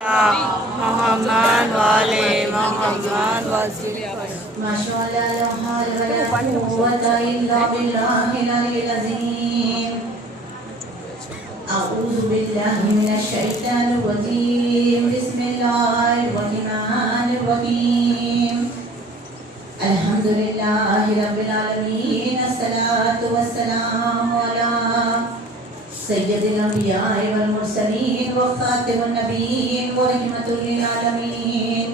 मोहम्मद वाले मोहम्मद वसीले माशाअल्लाह ला हौल वला कुव्वता इल्ला बिल्लाहिल अलिय्यिल अज़ीम। अऊज़ु बिल्लाहि मिनश शैतानिर रजीम। बिस्मिल्लाहिर रहमानिर रहीम। अल्हम्दुलिल्लाहि रब्बिल आलमीन। अस्सलातु वस्सलामु अला सय्यदिल अंबिया वल मुरसलीन व खातिमुन नबिय्यीन व रहमतुल लिल आलमीन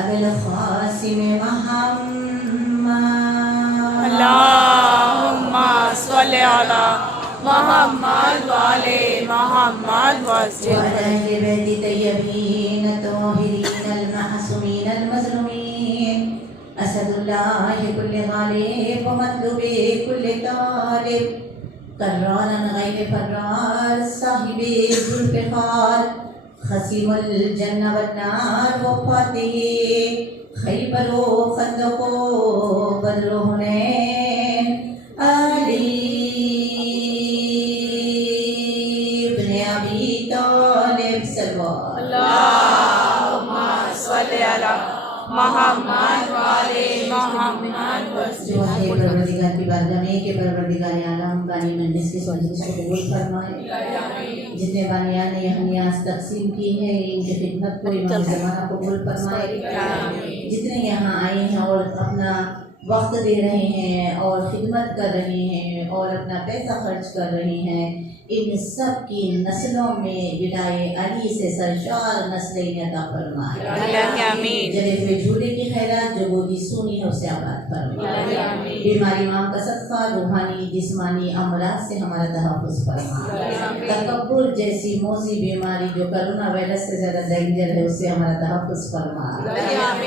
अबुल क़ासिम मुहम्मद। अल्लाहुम्मा सल्लि अला मोहम्मद वाले मोहम्मद वसीले अहले बैति तय्यबीन ताहिरीन अल महसूमीन अल मज़लूमीन असदुल्लाहि कुल्लि गालिब व मतलूबि कुल्लि तालिब कर्रारन गैर फर्रार साहिबे जुल्फ़िकार खसीमुल जन्नह वन्नार व फातिह खैबर व खंदक़ व बद्र व हुनैन अली इब्न अबी तालिब सल्लल्लाहु अल्लाहुम्मा सल्लि अला मोहम्मद वाले मोहम्मद जो है परवरदिगार की बारगाह में कि परवरदिगार आलम बानी मंजिस के सजदे को कबूल फरमाए। जितने बानियां ने यहाँ न्याज तकसीम की है इनकी खिदमत को इमाम ज़माना कबूल फरमाए। जितने यहाँ आए हैं और अपना वक्त दे रहे हैं और खिदमत कर रहे हैं और अपना पैसा खर्च कर रहे हैं, इन सब की नस्लों में विलाए अली से सरशार नस्लें अता फरमाए। जले हुए झूले की खैरात जो गोदी सुनी है उसे आबाद फरमाए। बीमारी माम का सदका रूहानी जिस्मानी अमराज से हमारा तहफ़्फ़ुज़ फरमाए। तकब्बुर जैसी मौजी बीमारी जो कोरोना वायरस से ज़्यादा डेंजर है उससे हमारा तहफ़्फ़ुज़ फरमाए।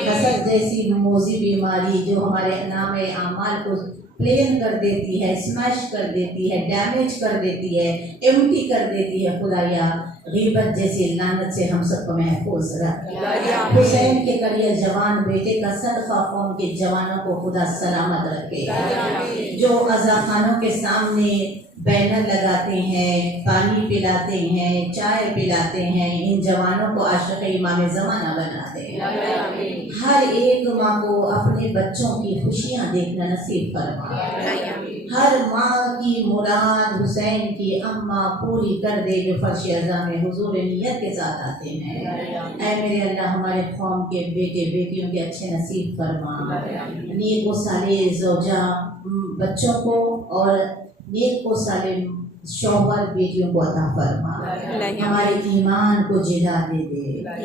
हसद जैसी मौजी बीमारी जो हमारे नाम आमाल को प्लेन कर देती है, स्मैश कर देती है, डैमेज कर देती है, एम्प्टी कर देती है, खुदाया ग़ीबत जैसी लानत से हम सबको महफूज रख। हुसैन के करियर जवान बेटे का सदका कौम के जवानों को खुदा सलामत रखे। जो अज़ाखानों के सामने बैनर लगाते हैं, पानी पिलाते हैं, चाय पिलाते हैं, इन जवानों को आशिक़ इमाम ज़माना बनाते हैं। हर एक माँ को अपने बच्चों की खुशियाँ देखना नसीब फरमाए। हर माँ की मुराद हुसैन की अम्मा पूरी कर दे जो फर्श अज़ा में हुजूर नियत के साथ आते हैं। ऐ मेरे अल्लाह हमारे कौम के बेटे बेटियों के अच्छे नसीब फरमा। नेक व साले ज़ौजा बच्चों को और नेक व साले शौहर बेटियों को अता फरमा। हमारे ईमान को जिला दे दे,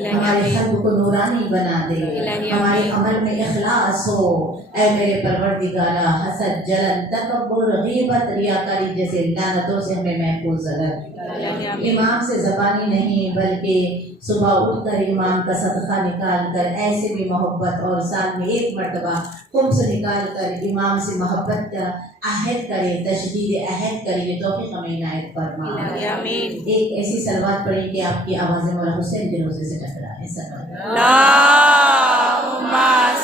हमारे क़ल्ब को नूरानी बना दे, हमारे अमल में इखलास हो। ऐ मेरे परवरदिगारा हसद जलन तकब्बुर ग़ीबत रियाकारी जैसे लानतों से हमें महफूज रख। इमाम से ज़बानी नहीं बल्कि सुबह उठकर इमाम का सदका निकाल कर ऐसे भी मोहब्बत और साल में एक मरतबा खुब्स निकाल कर इमाम से मोहब्बत का अहद करे, तशदीद अहद करे, ये तौफ़ीक़ हमें इनायत फरमाए। एक ऐसी सलवात पढ़ी कि आपकी आवाज़ें मौला हुसैन के रोज़े से टकराए। अल्लाहुम्मा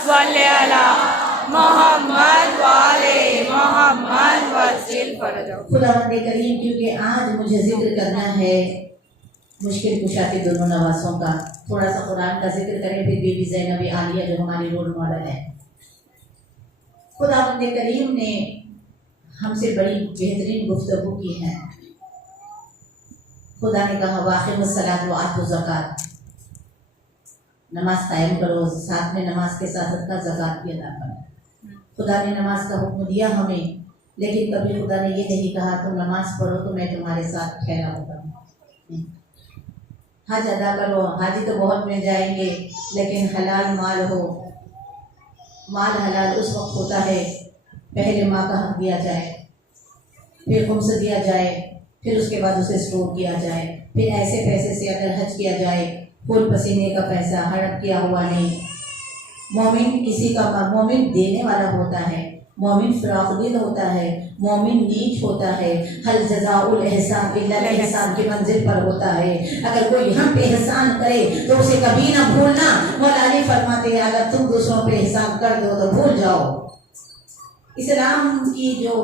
सल्लि अला मोहम्मद वाले मोहम्मद वसीले खुदावंद करीम, क्योंकि आज मुझे जिक्र करना है मुश्किल कुशा के दोनों नवासों का, थोड़ा सा कुरान का जिक्र करें, फिर बीबी ज़ैनब आलिया जो हमारी रोल मॉडल है। खुदावंद करीम ने हमसे बड़ी बेहतरीन गुफ्तगू की है। खुदा ने कहा वाक़िमुस सलात व आतु ज़कात, नमाज कायम करो, साथ में नमाज के साथ ज़कात भी अदा करो। खुदा ने नमाज का हुक्म दिया हमें, लेकिन कभी खुदा ने ये नहीं कहा तुम नमाज पढ़ो तो मैं तुम्हारे साथ ठहरा होगा। हज अदा करो, हाजी तो बहुत मिल जाएंगे, लेकिन हलाल माल हो। माल हलाल उस वक्त होता है पहले माँ का हक दिया जाए, फिर खुम्स दिया जाए, फिर उसके बाद उसे स्टोर किया जाए, फिर ऐसे पैसे से अगर हज किया जाए, फूल पसीने का पैसा हड़प किया हुआ नहीं। मोमिन किसी का मोमिन देने वाला होता है, मोमिन फ़राग़दिल होता है, मोमिन नीच होता है। हल जज़ाउल एहसान इल्ला एहसान की मंजिल पर होता है। अगर कोई हम पे एहसान करे तो उसे कभी ना भूलना। मौला अली फरमाते हैं अगर तुम दूसरों पे एहसान कर दो तो भूल जाओ। इस्लाम की जो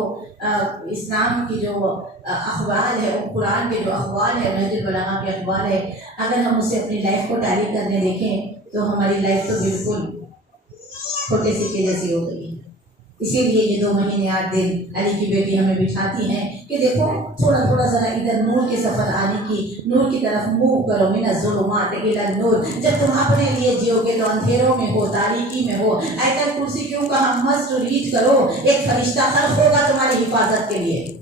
इस्लाम की जो अखबार है, कुरान के जो अखबार है, नहजुल बलागा के अखबार है, अगर हम उसे अपनी लाइफ को टैली करने देखें तो हमारी लाइफ तो बिल्कुल छोटे सिक्के जैसी हो गई है। इसीलिए ये 2 महीने 8 दिन अली की बेटी हमें बिठाती हैं कि देखो थोड़ा थोड़ा ज़रा इधर नूर के सफ़र आने की, नूर की तरफ मूव करो, मिनज़ ज़ुलुमात इला नूर। जब तुम अपने लिए जियोगे तो अंधेरों में हो, तारीकी में हो। आयतल कुर्सी क्यों कहा, मस्ट रीड करो, एक फरिश्ता खल्क़ होगा तुम्हारी हिफाजत के लिए।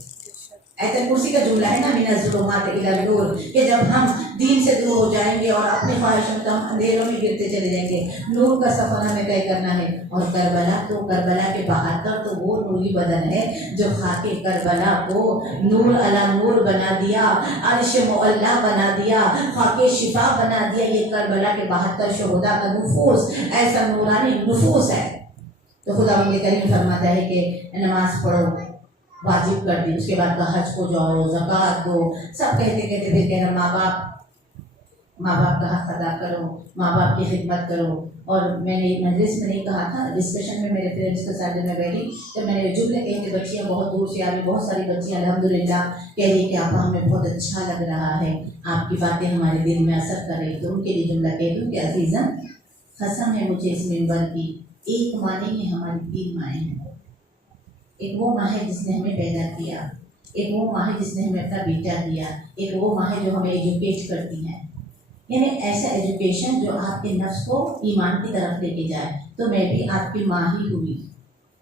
आयतल कुर्सी का जुमला है ना, मिनज़ ज़ुलुमात इला नूर, कि जब हम दीन से दूर हो जाएंगे और अपने ख्वाहिशों में हम अंधेरों में गिरते चले जाएंगे, नूर का सफ़र हमें तय करना है। और करबला के 72 तो वो नूरी बदन है जो खाके करबला को नूर अला नूर बना दिया, अर्श मुअल्ला बना दिया, खाके शिफा बना दिया। ये करबला के 72 शहुदा का नुफूस ऐसा नूरानी नुफूस है। तो खुदावंद करीम फरमाता है कि नमाज पढ़ो, वाजिब कर दी, उसके बाद हज को जाओ, ज़कात दो, सब कहते कहते फिर कहना माँ बाप का हक अदा करो, माँ बाप की खिदमत करो। और मैंने मजलिस में नहीं कहा था, डिस्कशन में मेरे फ्रेंड्स के साथ जब मैं बैठी जब मैंने जुमले कहे थे, बच्चियाँ बहुत दूर से आ रही, बहुत सारी बच्चियाँ अल्हम्दुलिल्लाह कह रही कि आपा हमें बहुत अच्छा लग रहा है, आपकी बातें हमारे दिल में असर कर रही। तो उनके लिए जुमला कह दूँ कि अजीज़ा, कसम है मुझे इस मिंबर की, एक माँ नहीं है, हमारी 3 माएँ हैं। एक वो माँ है जिसने हमें पैदा किया, एक वो माँ है जिसने हमें अपना बेटा दिया, एक वो माँ है जो हमें एजुकेट करती है। यानी ऐसा एजुकेशन जो आपके नफ्स को ईमान की तरफ लेके जाए। तो मैं भी आपकी माँ ही हुई,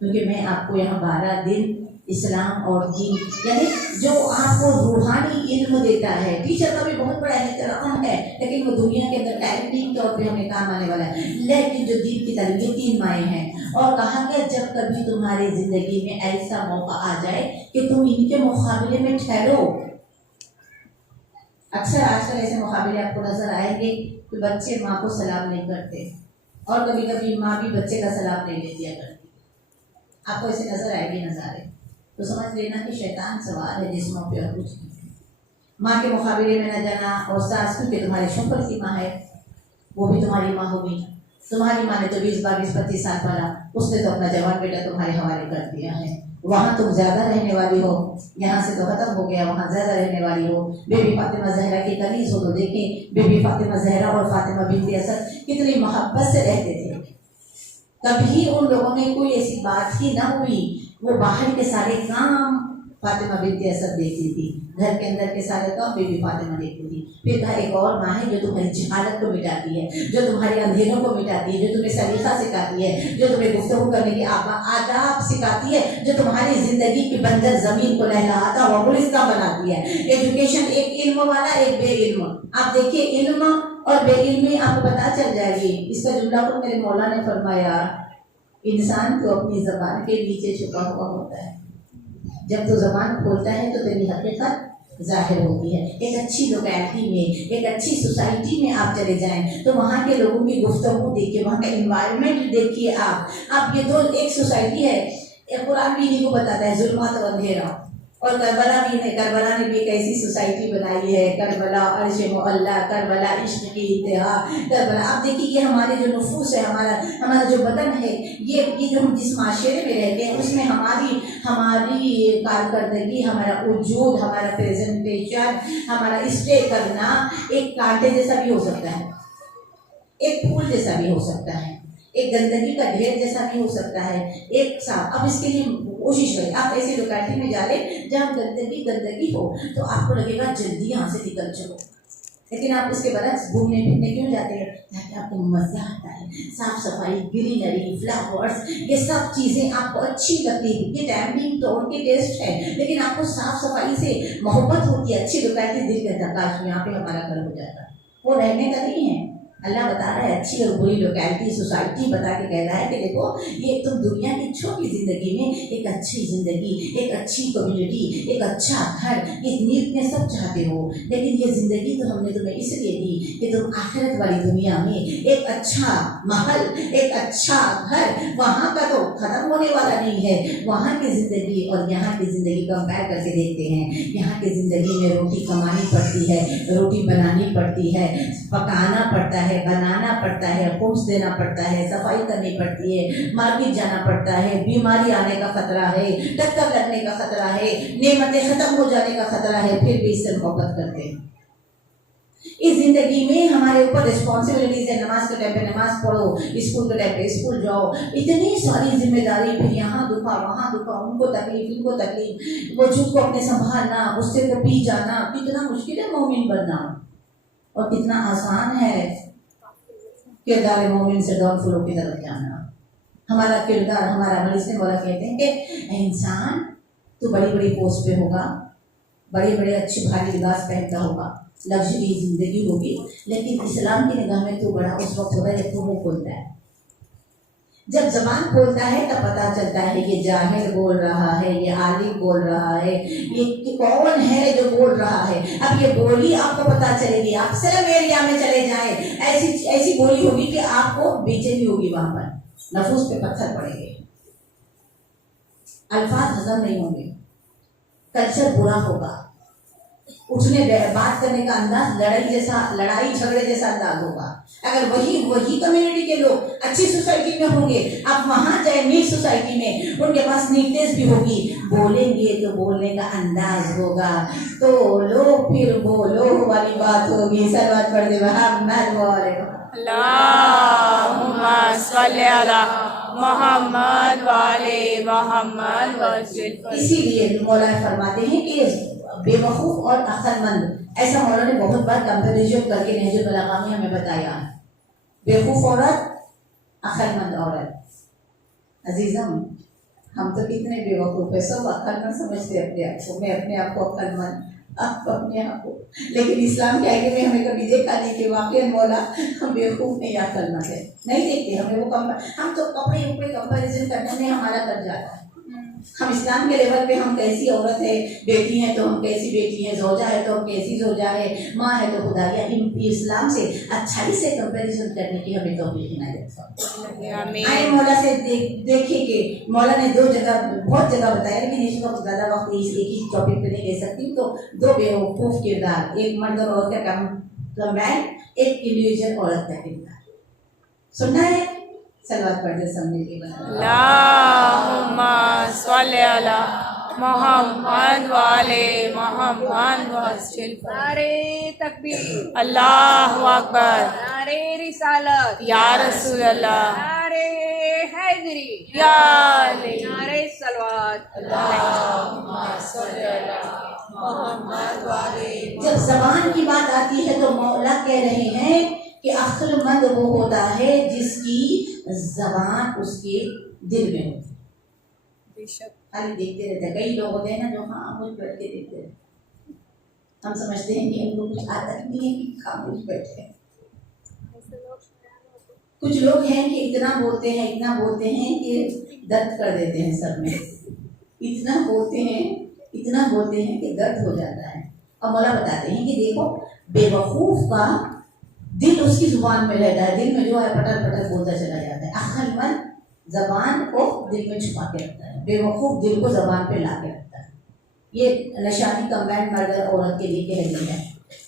क्योंकि मैं आपको यहाँ 12 दिन इस्लाम और दीन, यानी जो आपको रूहानी इल्म देता है। टीचर का भी बहुत बड़ा एहतराम है, लेकिन वो दुनिया के अंदर टैलेंटिंग तौर पे हमें काम आने वाला है। लेकिन जो दीन की तालीम, ये 3 माएँ हैं। और कहा गया जब कभी तुम्हारी जिंदगी में ऐसा मौका आ जाए कि तुम इनके मुकाबले में ठहरो। अक्सर आजकल ऐसे मुकाबले आपको नजर आएंगे कि बच्चे माँ को सलाम नहीं करते, और कभी कभी माँ भी बच्चे का सलाम नहीं ले दिया करती। आपको ऐसे नजर आएंगे नज़ारे, तो समझ लेना कि शैतान सवार है जिस्मों पे और कुछ नहीं। माँ के मुकाबले में न जाना। और सास, क्योंकि तुम्हारे शुक्र की माँ है, वो भी तुम्हारी माँ होगी। तुम्हारी माँ ने तो 20, 22, 25 साल पढ़ा, उसने तो अपना जवान बेटा तुम्हारे हवाले कर दिया है। वहाँ तुम ज़्यादा रहने वाली हो, यहाँ से तो ख़त्म हो गया, वहाँ ज़्यादा रहने वाली हो। बेबी फातिमा जहरा की कनीज़ हो तो देखें, बेबी फातिमा जहरा और फातिमा बिन्त असद कितनी मोहब्बत से रहते थे। कभी उन लोगों में कोई ऐसी बात ही ना हुई, वो बाहर के सारे काम फातिमा बिन्त असद देखती थी, घर के अंदर के सारे काम बेबी फातिमा देखती थी। फिर कहा एक और माँ है जो तुम्हारी जहालत को मिटाती है, जो तुम्हारे अंधेरों को मिटाती है, जो तुम्हें सलीका सिखाती है, जो तुम्हें गुफ्तगू करने की आदाब सिखाती है, जो तुम्हारी जिंदगी की बंजर जमीन को लहलहाता हुआ गुलिस्तां बनाती है। एजुकेशन एक इल्म वाला, एक बे इल्म। आप देखिए इल्म और बे इल्मी आपको पता चल जाएगी। इसका जुमला को मेरे मौला ने फरमाया, इंसान तो अपनी जबान के नीचे छुपा हुआ होता है, जब तो जबान खोलता है तो तेरी हकीकत जाहिर होती है। एक अच्छी लोकेलिटी में, एक अच्छी सोसाइटी में आप चले जाएं तो वहाँ के लोगों की गुफ्तगू देखिए, वहाँ का इन्वायरमेंट देखिए। आप ये दो, एक सोसाइटी है, कुरान भी इन्हीं को बताता है, जुल्मात और अंधेरा। और करबला भी है, करबला ने भी एक ऐसी सोसाइटी बनाई है, करबला अर्श मुअल्ला, करबला इश्क की इंतहा, करबला। आप देखिए ये हमारे जो नुफूस है, हमारा जो बदन है, ये जो हम जिस माशरे में रहते हैं उसमें हमारी कारकर्दगी, हमारा वजूद, हमारा प्रेजेंटेशन, हमारा स्टे करना एक कांटे जैसा भी हो सकता है, एक फूल जैसा भी हो सकता है, एक गंदगी का ढेर जैसा भी हो सकता है, एक साफ। अब इसके लिए कोशिश करें, आप ऐसी लोकेलिटी में जा ले जहाँ गंदगी हो तो आपको लगेगा जल्दी यहाँ से निकल चलो, लेकिन आप उसके बरक्स घूमने फिरने क्यों जाते हैं? ताकि आपको मजा आता है। साफ सफाई, ग्रीनरी, फ्लावर्स, ये सब चीज़ें आपको अच्छी लगती है। ये टाइमिंग तो उनके टेस्ट है, लेकिन आपको साफ सफाई से मोहब्बत होती है। अच्छी लोकेलिटी, दिल कहता काश यहाँ पे हमारा घर हो जाता। वो रहने का नहीं है, अल्लाह बता रहा है अच्छी और बुरी लोकेलिटी, सोसाइटी बता के कह रहा है कि देखो ये तुम दुनिया की छोटी ज़िंदगी में एक अच्छी ज़िंदगी, एक अच्छी कम्युनिटी, एक अच्छा घर, ये नीत में सब चाहते हो, लेकिन ये ज़िंदगी तो हमने तुम्हें इसलिए दी कि तुम आखिरत वाली दुनिया में एक अच्छा महल, एक अच्छा घर, वहाँ का तो ख़त्म होने वाला नहीं है। वहाँ की ज़िंदगी और यहाँ की ज़िंदगी कंपेयर करके देखते हैं। यहाँ की ज़िंदगी में रोटी कमानी पड़ती है, रोटी बनानी पड़ती है, पकाना पड़ता है, बनाना पड़ता है, पोस्ट देना पड़ता है, सफाई करनी पड़ती है, मार्केट जाना पड़ता है, बीमारी आने का खतरा है, टक्कर लगने का खतरा है, नेमतें खत्म हो जाने का खतरा है, फिर भी इससे मोहब्बत करते हैं। इस जिंदगी में हमारे ऊपर रिस्पॉन्सिबिलिटीज है, नमाज के टाइम पे नमाज पढ़ो, स्कूल के टाइम पे स्कूल जाओ, इतनी सारी जिम्मेदारी, फिर यहाँ दुखा वहाँ दुखा, उनको तकलीफ इनको तकलीफ, वो झूठ को अपने संभालना, गुस्से को पी जाना, कितना मुश्किल है मोमिन बनना और कितना आसान है किरदार मोमिन से डाउनफॉल की तरफ जाना। हमारा किरदार, हमारा अमल, इसमें बोला कहते हैं कि इंसान तो बड़ी बड़ी पोस्ट पे होगा, बड़े बड़े अच्छे भारी लिबास पहनता होगा, लग्जरी जिंदगी होगी, लेकिन इस्लाम की निगाह में तो बड़ा उस वक्त होता है जब तो मुंह खोलता है। जब जबान खोलता है तब पता चलता है ये जाहिल बोल रहा है, ये आलिम बोल रहा है, ये कौन है जो बोल रहा है। अब ये बोली आपको पता चलेगी, आप सिर्फ एरिया में चले जाएं, ऐसी ऐसी बोली होगी कि आपको बेचैनी होगी, वहां पर नफूस पे पत्थर पड़ेंगे, अल्फाज हजम नहीं होंगे, कल्चर बुरा होगा, उठने बात करने का अंदाज लड़ाई झगड़े जैसा अंदाज होगा। अगर वही कम्युनिटी के लोग अच्छी सोसाइटी में होंगे, आप वहां जाए नीट सोसाइटी में, उनके पास नीटनेस भी होगी, बोलेंगे तो बोलने का अंदाज होगा, तो लो फिर बोलो वाली बात होगी। सलवात पढ़ दे अल्लाहुम्मा सल्ली अला मोहम्मद वाले मोहम्मद वसल्लम। इसीलिए मौला फरमाते हैं कि बेवकूफ और अक्लमंद, ऐसा मौला ने बहुत बार कंपैरिजन करके नहजुल बलागा में हमें बताया। बेवकूफ औरत, अक्लमंद औरत। अजीजम, हम तो कितने बेवकूफ है, सब अक्लमंद समझते अपने आप को, मैं अपने आप को अक्लमंद, आप अपने आप को, लेकिन इस्लाम के आगे में हमें कभी देखा नहीं कि वाकई मौला हम बेवकूफ नहीं या अक्लमंद है, नहीं देखते हमें वो। हम तो कपड़े उपड़े कंपैरिजन करने में हमारा कर जाता है। हम इस्लाम के लेवल पे हम कैसी औरत है, बेटी है तो हम कैसी बेटी है, जोजा है तो हम कैसी जोजा है, माँ है तो खुदारिया, इस्लाम से अच्छाई से कंपैरिजन करने की हमें तौफीक इनायत। आए मौला से देखे कि मौला ने दो जगह बहुत जगह बताया, लेकिन इस वक्त ज़्यादा वक्त इस एक ही टॉपिक पे नहीं कह सकती, तो दो बेवकूफ किरदार, एक मर्द और औरत का कंबाइन, एक इंडिविजुअल औरत का किरदार सुनना है। सलवात पढ़ दे समझने की बात। अल्लाहुम्मा सल्ली अला मोहम्मद वाले मोहम्मद वसल्लम। नारे तकबीर, अल्लाहु अकबर, नारे रिसालत, या रसूल अल्लाह, नारे हैदरी, या अली, नारे सलवात। अल्लाहुम्मा सल्ली अला मोहम्मद वाले। जब जबान की बात आती है तो मौला कह रहे हैं कि अक्लमंद वो होता है जिसकी जबान उसके दिल में होती है, खाली देखते रहते हैं। कई लोग होते हैं ना जो खामोश बैठ के देखते हैं, हम समझते हैं कि उनको कुछ आदत नहीं है कि खामोश बैठे। कुछ लोग हैं कि इतना बोलते हैं कि दर्द कर देते हैं सब में, इतना बोलते हैं कि दर्द हो जाता है। और मौला बताते हैं कि देखो, बेवकूफ का दिल उसकी जुबान में रहता है, दिल में जो है पटर पटर बोलता चला जाता है। अक्लमंद जबान को दिल में छुपा के रखता है, बेवकूफ दिल को जबान पे ला के रखता है। ये निशानी कंबाइंड मर्द औरत के लिए कह दी है।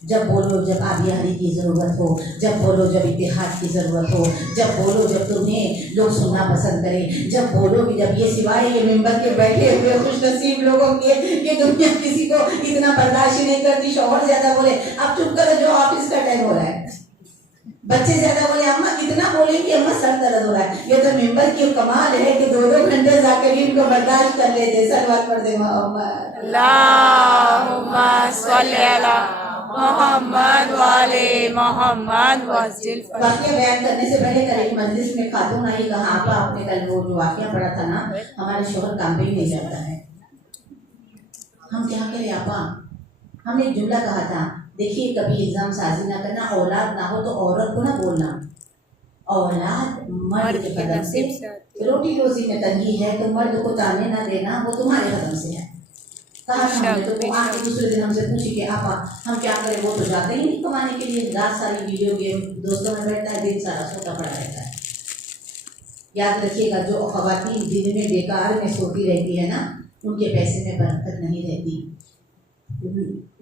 जब बोलो जब आबियारी की ज़रूरत हो, जब बोलो जब इत्तेहाद की ज़रूरत हो, जब बोलो जब तुम्हें लोग सुनना पसंद करें, जब बोलो कि जब ये सिवाय ये मेंबर के बैठे हुए खुश नसीब लोगों के ये दुनिया किसी को इतना बर्दाश्त नहीं करती। शौहर ज़्यादा बोले अब चुप करो, जो ऑफिस का टाइम हो रहा है, बच्चे ज्यादा बोले अम्मा इतना बोलेंगे अम्मा सर दर्द हो रहा है। ये तो मेंबर की कमाल है कि 2-2 घंटे जाकर इनको बर्दाश्त कर लेते। सलवात पढ़ दे मोहम्मद। अल्लाहुम्मा सल्ली अला मोहम्मद वाले मोहम्मद वसल्लम। वाक़या बयान करने से पहले कल एक मजलिस में खातून आई, कहा आपा आपने कल वो जो वाक़या पढ़ा था ना, हमारे शोहर काम पे ही नहीं जाता है, हम क्या करें आपा। हमने एक जुमला कहा था, देखिए कभी इल्ज़ाम साजी ना करना, औलाद ना हो तो औरत को ना बोलना, औलाद मर्द के कदम से, रोटी रोजी में तंगी है तो मर्द को ताने ना देना, वो तुम्हारे कदम से है। कहा हमने तो वो आके दूसरे दिन हमसे पूछी कि आपा हम क्या करें, वो तो जाते ही नहीं कमाने के लिए, रात सारी वीडियो गेम दोस्तों में बैठता है, दिन सारा सोता पड़ा रहता है। याद रखिएगा, जो ख़वातीन दिन में बेकार में सोती रहती है ना, उनके पैसे में बरकत नहीं रहती।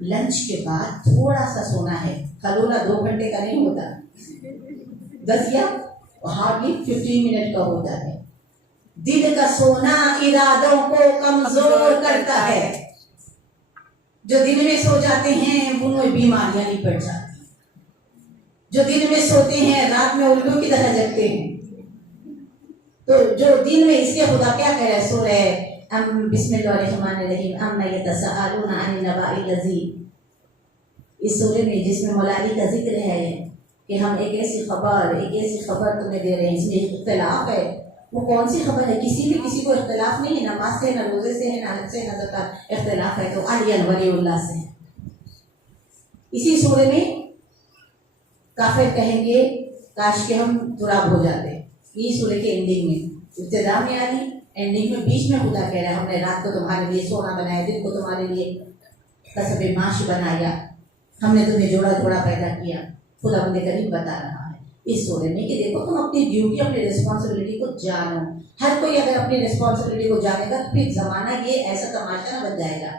लंच के बाद थोड़ा सा सोना है, खलोला 2 घंटे का नहीं होता, 10 या हार्डली 15 मिनट का होता है। दिल का सोना इरादों को कमजोर करता है। जो दिन में सो जाते हैं उनमें बीमारियां निपट जाती हैं। जो दिन में सोते हैं रात में उल्लू की तरह जगते हैं। तो जो दिन में, इसके खुदा क्या कह रहा है सूरह बिस्मिल्लाहिर्रहमानिर्रहीम अम्मा यतसाअलूना अनिन नबाइल अज़ीम। इस सूरह में जिसमें मौला अली का जिक्र है कि हम एक ऐसी खबर तुम्हें दे रहे हैं, इसमें इख्तिलाफ है। वो कौन सी खबर है? किसी को इख्तिलाफ नहीं है, नमाज से, न रोजे से है, न हज से, न ज़कात। इख्तिलाफ है तो अली वलीउल्लाह से है। इसी सूरह में काफिर कहेंगे काश के हम तुराब हो जाते। ये सूरह के एंडिंग में, इब्तिदा में यानी एंडिंग में, बीच में खुदा कह रहा है हमने रात को तुम्हारे लिए सोना बनाया, दिन को तुम्हारे लिए कसबे माश बनाया, हमने तुम्हें जोड़ा जोड़ा पैदा किया। खुदा बंदे करीब बता रहा है इस सूरह में कि देखो तुम अपनी ड्यूटी, अपनी रिस्पॉन्सिबिलिटी को जानो। हर कोई अगर अपनी रिस्पॉन्सिबिलिटी को जानेगा तो फिर जमाना ये ऐसा तमाशा न बन जाएगा।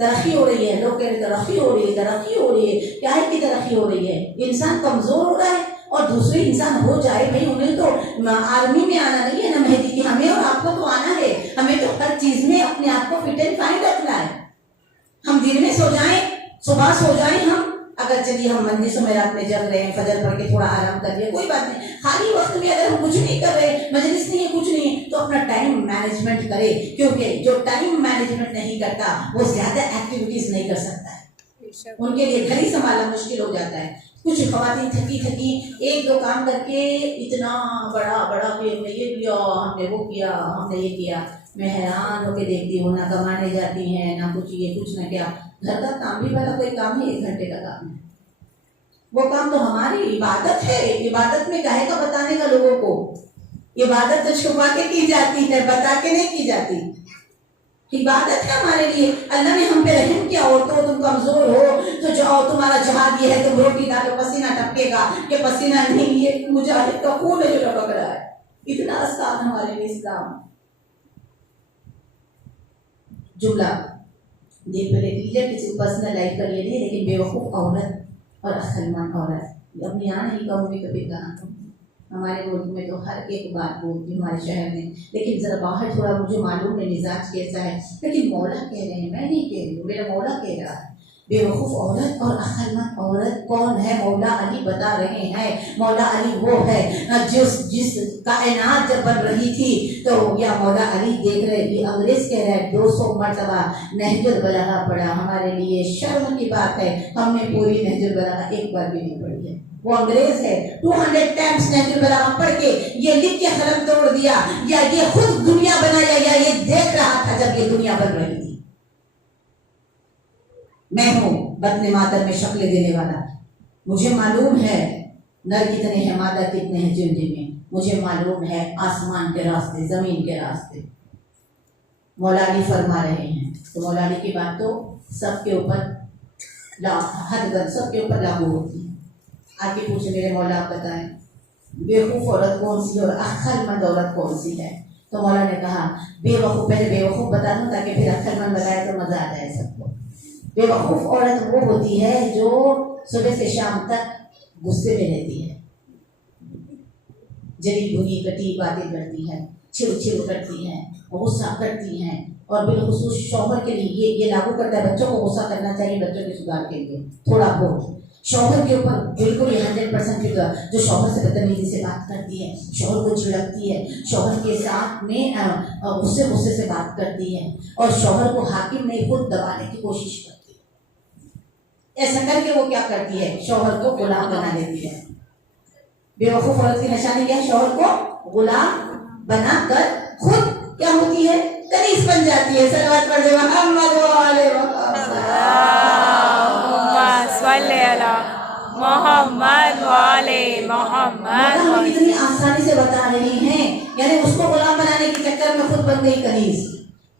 तरक्की हो रही है, लोग कह रहे तरक्की हो रही है, तरक्की हो रही है। क्या है कि तरक्की हो रही है? इंसान कमजोर हो रहा है और दूसरे इंसान हो जाए। भाई उन्हें तो आर्मी में आना नहीं है ना मेहदी की, हमें और आपको तो आना है। हमें तो हर चीज में अपने आप को फिट एंड फाइन रखना है। हम दिन में सो जाएं, सुबह सो जाएं। हम अगर चलिए हम मंदिर में रात में जग रहे हैं, फजर पढ़ के थोड़ा आराम कर लिया, कोई बात नहीं। खाली वक्त में अगर हम कुछ नहीं कर रहे, मजलिस नहीं है, कुछ नहीं है, तो अपना टाइम मैनेजमेंट करे। क्योंकि जो टाइम मैनेजमेंट नहीं करता वो ज्यादा एक्टिविटीज नहीं कर सकता है। उनके लिए घर ही संभालना मुश्किल हो जाता है। कुछ खवातीन थकी एक दो काम करके इतना बड़ा कि हमने ये किया, हमने वो किया, हमने ये किया। मैं हैरान होकर देखती हूँ, ना कमाने जाती हैं, ना कुछ ये कुछ ना क्या। घर का काम भी भला कोई काम है? 1 घंटे का काम है। वो काम तो हमारी इबादत है। इबादत में काहे का बताने का लोगों को? इबादत तो छुपा के की जाती है, बता के नहीं की जाती। इबादत है हमारे लिए। अल्लाह ने हम पे रहम किया। औरतों तुम कमजोर हो तो जाओ, तुम्हारा जहाद ये है, तुम रोटी डालो पसीना टपकेगा। कि पसीना नहीं, ये मुजाहिद का खून है जो टपक रहा है। इतना आसान हमारे लिए इस्लाम। जुमला देख पहले लीजिए, किसी पर्सनल लाइफ का लिए नहीं, लेकिन बेवकूफ़ औरत और अक्लमंद औरत। अपनी यहाँ नहीं कहूँगी, कभी कहा हमारे मुल्क में तो हर एक बात बोलती हमारे शहर में, लेकिन जरा बाहर थोड़ा मुझे मालूम है मिजाज कैसा है। लेकिन मौला कह रहे हैं, मैं नहीं कह रही हूँ, मेरा मौला कह रहा है। बेवकूफ़ औरत और अक्लमंद औरत कौन है? मौला अली बता रहे हैं। मौला अली वो है जिस कायनात जब बन रही थी तो या मौला अली देख रहे, ये अंग्रेज कह रहे हैं 200 मरतबा नहजुल बलागा पढ़ा। हमारे लिए शर्म की बात है, हमने पूरी नहजुल बलागा एक बार भी नहीं पढ़ी है। वो अंग्रेज है 200 टाइम्स नहजुल बलागा पढ़ के ये लिख के कलम तोड़ दिया, या ये खुद दुनिया बनाया, या ये देख रहा था जब ये दुनिया बन रही थी। मैं हूँ बदने मातर में शक्ल देने वाला। मुझे मालूम है नर कितने हैं, मादा कितने हैं जिंदगी में। मुझे मालूम है आसमान के रास्ते, जमीन के रास्ते। मौला अली फरमा रहे हैं, तो मौला अली की बात तो सबके ऊपर हदगन सबके ऊपर लागू होती है। आगे पूछे मेरे मौला आप बताएं बेवकूफ़ औरत कौन सी और अक्लमंद औरत कौन सी है? तो मौला ने कहा बेवकूफ़, पहले बेवकूफ़ बता दूं ताकि फिर अक्लमंद बताए तो मजा आ जाए सबको। बेवकूफ़ औरत वो होती है जो सुबह से शाम तक गुस्से में रहती है, जली भुनी कटी बातें करती है, छिड़ करती है, गुस्सा करती हैं। और बिलखुसूस शौहर के लिए ये लागू करता है, बच्चों को गुस्सा करना चाहिए बच्चों के सुधार के लिए थोड़ा बहुत। शौहर के ऊपर बिल्कुल 100% जो शौहर से बदतमीजी से बात करती है, शौहर को झिड़कती है, शौहर के साथ में गुस्से से बात करती है, और शौहर को हाकिम नहीं खुद दबाने की कोशिश करती है। ऐसा करके वो क्या करती है? शौहर को गुलाम बना देती है। बेवकूफ औरत की निशानी क्या है? शौहर को गुलाम बनाकर खुद क्या होती है? कनीज बन जाती है। सलवात पढ़ दे मोहम्मद वाले मोहम्मद। इतनी आसानी से बता रही हैं, यानी उसको गुलाम बनाने के चक्कर में खुद बन गई कनीज।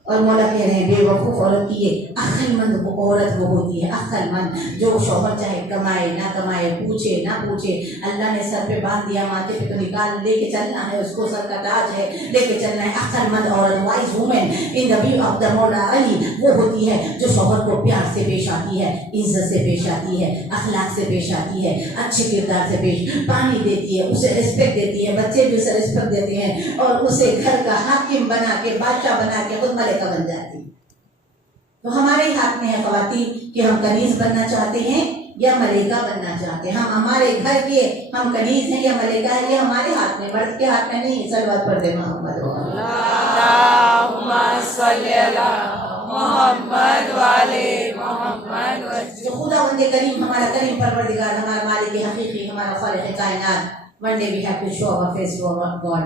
और मौला कह रहे हैं बेवकूफ़ औरत की ये अक्लमंद औरत वो होती है, अक्लमंद जो शौहर चाहे कमाए ना कमाए, पूछे ना पूछे, अल्लाह ने सर पे बांध दिया, माथे पे तो निकाल लेके चलना है, उसको सर का ताज है लेके चलना है। अक्लमंद औरत, wise women in the view of the मौला अली वो होती है जो शौहर को प्यार से पेश आती है, इज्जत से पेश आती है, अखलाक से पेश आती है, अच्छे किरदार से पेश, पानी देती है, उसे रिस्पेक्ट देती है, बच्चे भी उसे रिस्पेक्ट देते हैं और उसे घर का हाकिम बना के, बादशाह बना के खुद मलिका बन जाती है। तो हमारे ही हाथ में है ख्वातीन कि हम कनीज बनना चाहते हैं या मलिका बनना चाहते हैं। हम हमारे घर के हम कनीज हैं या मलिका है, ये हमारे हाथ में, मर्द के हाथ में नहीं। सलवात पढ़ दे मोहम्मद अल्लाहुम्मा सल्ली अला मोहम्मद वाले मोहम्मद वसल्लम। जो खुदावंद करीम, हमारा करीम परवरदिगार, हमारा मालिक हकीकी, हमारा खालिक कायनात, one day we have to show our face to our God.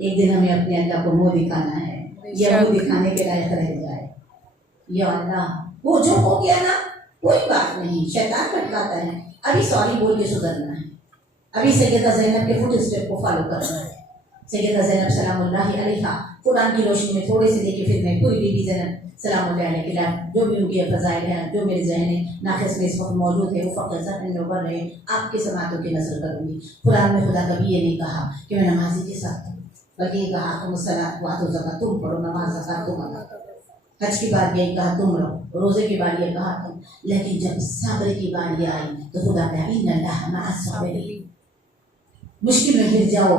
एक दिन हमें अपने अल्लाह को मुंह दिखाना है, यह मुंह दिखाने के लायक रह जाए। या अल्लाह, वो जो हो गया ना, कोई बात नहीं, शैतान भटकाता है, अभी सॉरी बोल के सुधरना है, अभी सैयदा ज़ैनब के फुट स्टेप को फॉलो करना है। सैयदा ज़ैनब सलामुल्लाहि अलैहा कुरान की रोशनी में थोड़े से देखिए, फिर मैं पूरी बीबी ज़ैनब सलामुल्लाहि अलैहा के लिए जो भी उनकी फजाइल है, जो मेरे जहन नाक़िस में इस वक्त मौजूद है, वो फ़क़त में नौबर रहे, आपके समातों की नज़र करूँगी। कुरान में खुदा कभी ये नहीं कहा कि मैं नमाजी के साथ हूँ, बल्कि ये कहा तुम सलात व ज़कात, तुम पढ़ो, नमाज ज़कात तुम अदा करो। हज की बात यही कहा तुम रहो, रोजे की बात ये कहा तुम। लेकिन जब सब्र की बारी आई तो खुदा कहा इन्नल्लाह मअस साबिरीन, मुश्किल में गिर जाओ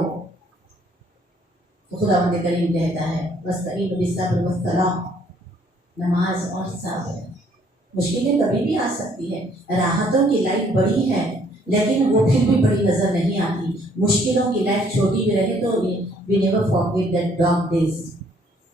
तो खुदावंद करीम कहता है वस्तईनु बिस्सब्र वस्सलाह, नमाज और सब्र। मुश्किलें कभी भी आ सकती है, राहतों की लाइफ बड़ी है लेकिन वो फिर भी बड़ी नजर नहीं आती। मुश्किलों की लाइफ छोटी भी रहे तो we never forget that dark days.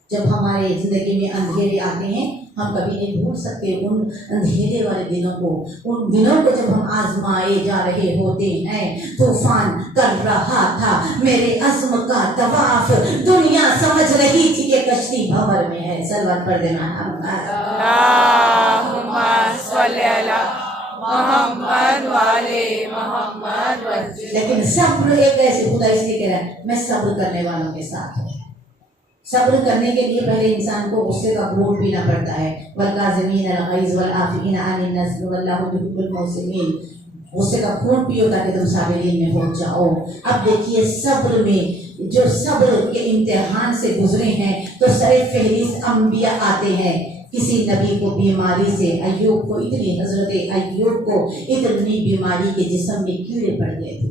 जब हमारे जिंदगी में अंधेरे आते हैं, हम कभी नहीं भूल सकते उन अंधेरे वाले दिनों को, उन दिनों को जब हम आजमाए जा रहे होते हैं। तूफान कर रहा था मेरे अज़्म का तवाफ, दुनिया समझ रही थी कि कश्ती भंवर में है। सलवात पढ़ देना अल्लाहुम्मा सल्ली अला मोहम्मद वाले मोहम्मद वसल्लम। लेकिन सब्र एक ऐसे, खुदा इसलिए कह रहा है मैं सब्र करने वालों के साथ हूँ। सब्र करने के लिए पहले इंसान को गुस्से का घूंट पीना पड़ता है। वल्काज़िमीन अल-गैज़ वल-आफ़ीन अनिन नास वल्लाहु युहिब्बुल मुहसिनीन। गुस्से का घूंट पियो ताकि तुम साबिरीन में हो जाओ। अब देखिए सब्र में, जो सब्र के इम्तिहान से गुजरे हैं तो सरे फहरिस्त अंबिया आते हैं। किसी नबी को बीमारी से, अय्यूब को इतनी, हजरत अय्यूब को इतनी बीमारी के जिस्म में कीड़े पड़ गए थे,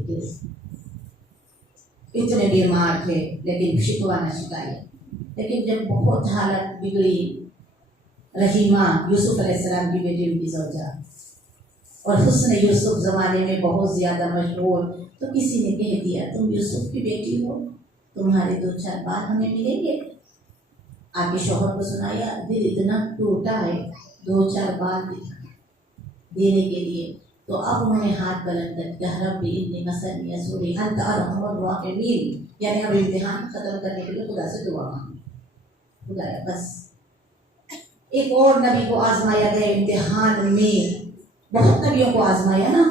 इतने बीमार थे लेकिन शिकवा न शिकायत। लेकिन जब बहुत हालत बिगड़ी, रहीमा यूसुफ अलैहिस्सलाम की बेटी उनकी ज़ौजा, और हुस्न यूसुफ ज़माने में बहुत ज़्यादा मशहूर, तो किसी ने कह दिया तुम यूसुफ की बेटी हो, तुम्हारे 2-4 बाल हमें मिलेंगे। आगे शौहर को सुनाया, दिल इतना टूटा है 2-4 बाल देने के लिए। तो अब उन्होंने हाथ बुलंद कर रब्बी इन्नी मसनी यसूरी अंत अरहमुर राहिमीन, यानी अब इम्तिहान खत्म करने के लिए खुदा से दुआ मांगी। खुदाया बस एक और नबी को आजमाया गया इम्तिहान में। बहुत नबियों को आजमाया ना,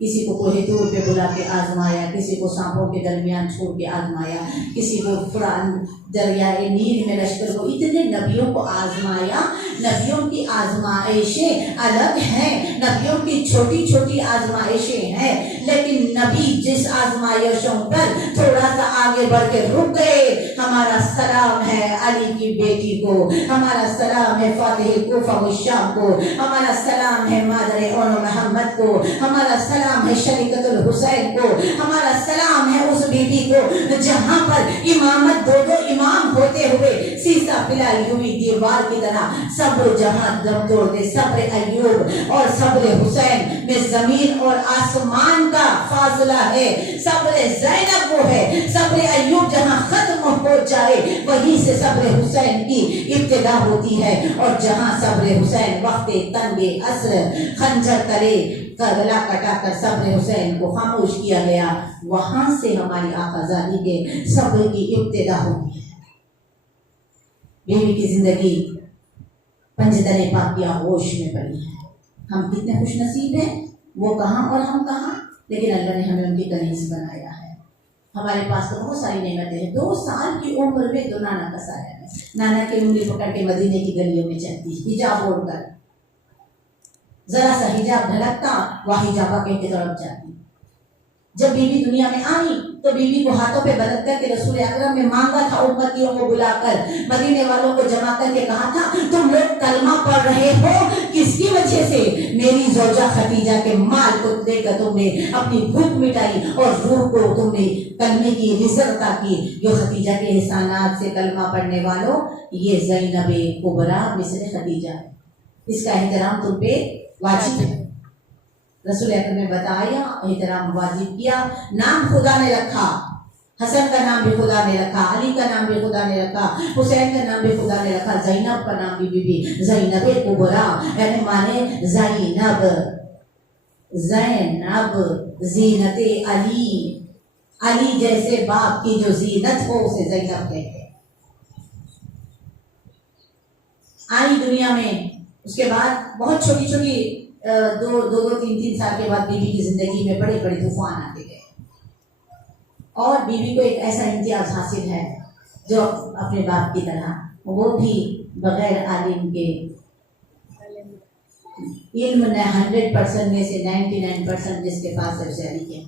किसी को कोहे तूर पे बुला के आजमाया, किसी को सांपों के दरमियान छोड़ के आजमाया, किसी को फुरान दरियाए नील में लश्कर को, इतने नबियों को आजमाया। नबियों की आजमाइशें अलग हैं, नबियों की छोटी छोटी आजमाइशें हैं, लेकिन नबी जिस आजमाइशों पर थोड़ा सा आगे बढ़ के रुक गए, हमारा सलाम है अली की बेटी को, हमारा सलाम है फातिह कूफा व शाम को, हमारा सलाम है मादरे ओन मोहम्मद को, हमारा सलाम है शरीकतुल हुसैन को, हमारा सलाम है उस बीबी को जहां पर इमामत 2-2 इमाम होते हुए सीसा पिलाई हुई दीवार की तरह सब्र जहां दम तोड़ दे। सब्र अय्यूब और सब्र हुसैन में जमीन और आसमान का फासला है। सब्र ज़ैनब वो है, सब्र अय्यूब जहां खत्म हो जाए वहीं से सब्र हुसैन की इब्तिदा होती है। और जहां सब्र हुसैन वक्ते तंगे असर खंजर तले का गला कटाकर सब्र हुसैन को खामोश किया गया, वहां से हमारी आज़ादी के सब्र की इब्तिदा होती है। बीवी की जिंदगी पंजतने पाक की आगोश में पड़ी है। हम कितने खुश नसीब हैं, वो कहाँ और हम कहाँ, लेकिन अल्लाह ने हमें उनकी कनीज बनाया है। हमारे पास तो बहुत सारी नेमतें हैं। 2 साल की उम्र में तो नाना का साया है, नाना की उंगली पकड़ के मदीने की गलियों में चलती, हिजाब ओढ़कर, जरा सा हिजाब ढलकता वह हिजाबा के तरफ जाती। जब बीबी दुनिया में आई तो बीबी को हाथों पे बरत करके रसूल अकरम ने मांगा था, उम्मतियों को बुलाकर मदीने वालों को जमा करके कहा था, तुम लोग कलमा पढ़ रहे हो किसकी वजह से? मेरी ज़ौजा खदीजा के माल को देकर तुमने अपनी भूख मिटाई और रूह को तुमने कलमे की रिज़्क़ अता की। जो खदीजा के एहसानात से कलमा पढ़ने वालों, ये ज़ैनब कुबरा मिस्र खदीजा है, इसका एहतराम तुम पे वाजिब है। रसूल अकरम ने बताया, एहतराम वाजिब किया। नाम खुदा ने रखा, हसन का नाम भी खुदा ने रखा, अली का नाम भी खुदा ने रखा, हुसैन का नाम भी खुदा ने रखा, ज़ैनब का नाम भी बीबी ज़ैनब कुबरा, यानी माने ज़ैनब, ज़ैनब ज़ीनते अली, अली जैसे बाप की जो जीनत हो उसे ज़ैनब कहते हैं। आई दुनिया में, उसके बाद बहुत छोटी छोटी दो तीन साल के बाद बीबी की जिंदगी में बड़े बड़े तूफान आते गए और बीबी को एक ऐसा इम्तियाज हासिल है जो अपने बाप की तरह, वो भी बगैर आलिम के, इल्म 100% में से 99% जिसके पास सबसे अधिक है,